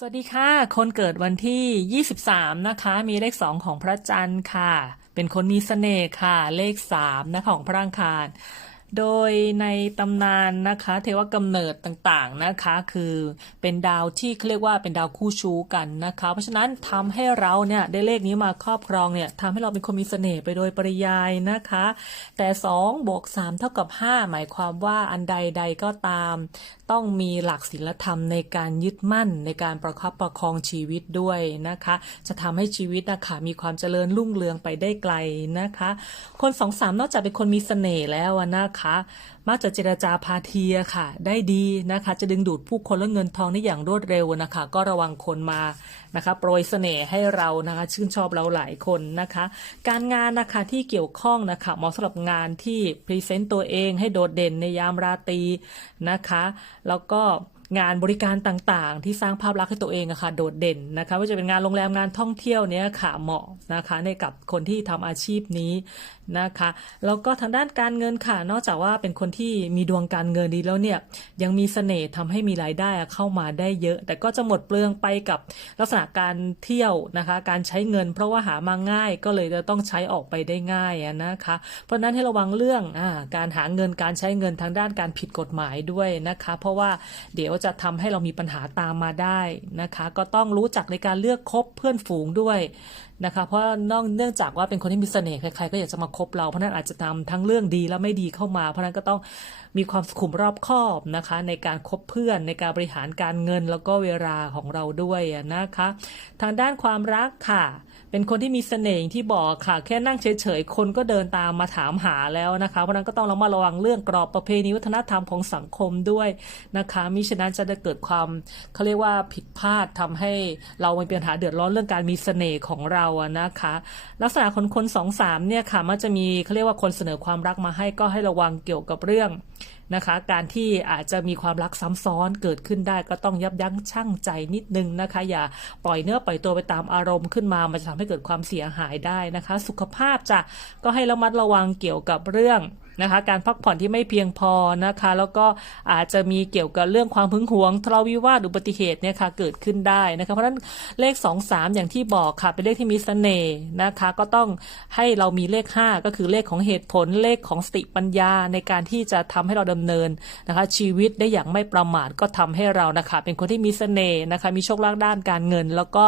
สวัสดีค่ะ คนเกิดวันที่ 23 นะคะ มีเลข 2 ของพระจันทร์ค่ะ เป็นคนมีเสน่ห์ค่ะ เลข 3 นะของพระอังคาร โดยในตำนานนะคะเทวกำเนิดต่างๆนะคะคือเป็นดาวที่เขาเรียกว่าเป็นดาวคู่ชู้กันนะคะ เพราะฉะนั้นทำให้เราเนี่ยได้เลขนี้มาครอบครองเนี่ยทำให้เราเป็นคนมีเสน่ห์ไปโดยปริยายนะคะ แต่2บวก3เท่ากับ 5 หมายความว่าอันใดใดก็ตาม ต้องมีหลักศีลธรรมในการยึดมั่นในการประคับประคองชีวิตด้วยนะคะ จะทำให้ชีวิตนะคะมีความเจริญรุ่งเรืองไปได้ไกลนะคะ คนสองสามนอกจากเป็นคนมีเสน่ห์แล้วอะนะคะ มักจะเจรจาพาเทียค่ะ ได้ดีนะคะ จะดึงดูดผู้คนและเงินทองได้อย่างรวดเร็วนะคะ ก็ระวังคนมานะคะโปรยเสน่ห์ให้เรานะคะ ชื่นชอบเราหลายคนนะคะ การงานนะคะที่เกี่ยวข้องนะคะเหมาะสำหรับงานที่พรีเซนต์ตัวเองให้โดดเด่นในยามราตรีนะคะ แล้วก็ งานบริการต่างๆ ที่สร้างภาพลักษณ์ให้ตัวเองอะค่ะโดดเด่นนะคะว่าจะเป็นงานโรงแรมงานท่องเที่ยวเนี้ยค่ะเหมาะนะคะในกับคนที่ทำอาชีพนี้นะคะแล้วก็ทางด้านการเงินค่ะ นอกจากว่าเป็นคนที่มีดวงการเงินดีแล้วเนี่ยยังมีเสน่ห์ทำให้มีรายได้เข้ามาได้เยอะ แต่ก็จะหมดเปลืองไปกับลักษณะการเที่ยวนะคะ การใช้เงิน เพราะว่าหามาง่ายก็เลยจะต้องใช้ออกไปได้ง่ายนะคะ เพราะฉะนั้นให้ระวังเรื่องอการหาเงินการใช้เงินทางด้านการผิดกฎหมายด้วยนะคะ เพราะว่าเดี๋ยวจะทำให้เรามีปัญหาตามมาได้นะคะ ก็ต้องรู้จักในการเลือกคบเพื่อนฝูงด้วย นะคะเพราะนอกเนื่องจากว่าเป็นคนที่มีเสน่ห์ใครๆก็อยากจะมาคบเราเพราะนั้นอาจจะทำทั้งเรื่องดีและไม่ดีเข้ามา เพราะนั้นก็ต้องมีความสุขุมรอบคอบนะคะ ในการคบเพื่อนในการบริหารการเงินแล้วก็เวลาของเราด้วยนะคะ ทางด้านความรักค่ะ เป็นคนที่มีเสน่ห์อย่างที่บอกค่ะ แค่นั่งเฉยๆคนก็เดินตามมาถามหาแล้วนะคะเพราะนั้นก็ต้องเระมัดระวังเรื่องกรอบประเพณีวัฒนธรรมของสังคมด้วยนะคะมิฉะนั้นจะได้เกิดความเขาเรียกว่าผิดพลาดทำให้เรามีปัญหาเดือดร้อนเรื่องการมีเสน่ห์ของเราอะนะคะ ลักษณะคนคนสองสามเนี่ยค่ะ มันจะมีเขาเรียกว่าคนเสนอความรักมาให้ก็ให้ระวังเกี่ยวกับเรื่องนะคะ การที่อาจจะมีความรักซ้ำซ้อนเกิดขึ้นได้ก็ต้องยับยั้งชั่งใจนิดนึงนะคะ อย่าปล่อยเนื้อปล่อยตัวไปตามอารมณ์ขึ้นมา มันจะทำให้เกิดความเสียหายได้นะคะ สุขภาพจะก็ให้ระมัดระวังเกี่ยวกับเรื่อง นะคะ การพักผ่อนที่ไม่เพียงพอนะคะ แล้วก็อาจจะมีเกี่ยวกับเรื่องความหึงหวงทะเลาะวิวาทอุบัติเหตุเนี่ยค่ะเกิดขึ้นได้นะคะ เพราะฉะนั้นเลข 2 3 อย่างที่บอกค่ะเป็นเลขที่มีเสน่ห์นะคะ ก็ต้องให้เรามีเลข 5 ก็คือเลขของเหตุผลเลขของสติปัญญาในการที่จะทำให้เราดำเนินนะคะ ชีวิตได้อย่างไม่ประมาทก็ทำให้เรานะคะ เป็นคนที่มีเสน่ห์นะคะ มีโชคลาภด้านการเงิน แล้วก็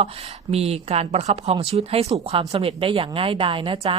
มีการประคับประคองชีวิตให้สู่ความสำเร็จได้อย่างง่ายดายนะจ๊ะ